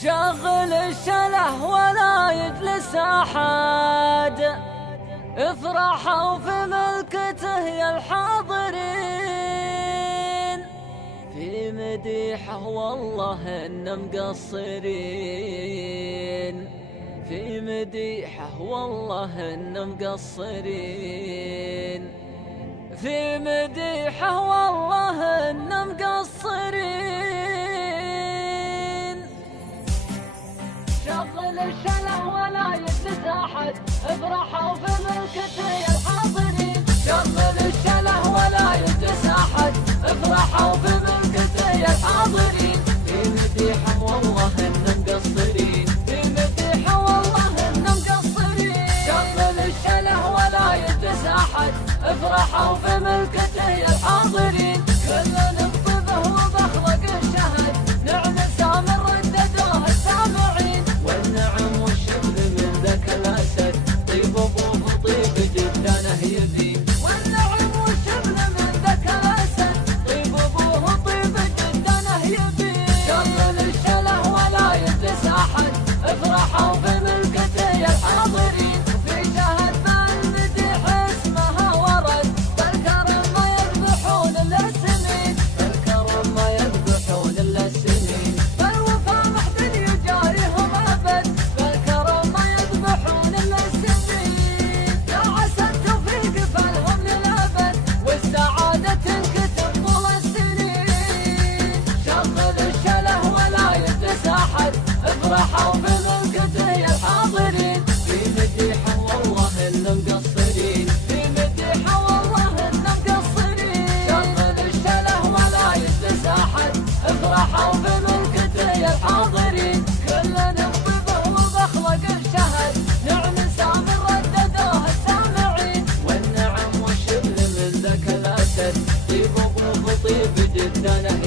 شغل الشله ولا يجلس أحد، افرحوا في ملكته يا الحاضرين، في مديحه والله إن مقصرين، في مديحه والله إن مقصرين، في مديحه والله إن مقصرين. شغل الشله ولا يجلس أحد، افرحوا في ملكته يا الحاضرين. شغل الشله ولا يجلس أحد، افرحوا في ملكته يا الحاضرين، في مديحه والله إن مقصرين، في مديحه والله إن مقصرين. شغل الشله ولا يجلس أحد، افرحوا في ملكته يا الحاضرين، كلنا بطيبه وبأخلاق الشهد، نعم سامر رددوه السامعين، والنعم والشغل من ذاك الأسد، طيب أبوه طيب جدانه يبين، والنعم والشغل من ذاك الأسد، طيب أبوه طيب جدانه يبين. شغل الشله ولا يجلس أحد، افرحوا في ملكته يا الحاضرين، في شهد بالمديح اسمها ورد، بالكرم ما يذبحون إلا السنين، بالكرم ما يذبحون إلا السنين، بالوفا محد يجاريهم أبد، بالكرم ما يذبحون إلا السنين. يا عسى التوفيق فالهم للأبد، والسعادة تنكتب طول السنين. شغل الشله ولا يجلس أحد، افرحوا في ملكته يا الحاضرين، في مديحه والله إن مقصرين، في مديحه والله إن مقصرين. شغل الشله ولا يجلس أحد، افرحوا في ملكته يا الحاضرين، كلنا بطيبه وبأخلاق الشهد، نعم سامر رددوه السامعين، والنعم والشبل من ذاك الأسد، طيب أبوه طيب جدانه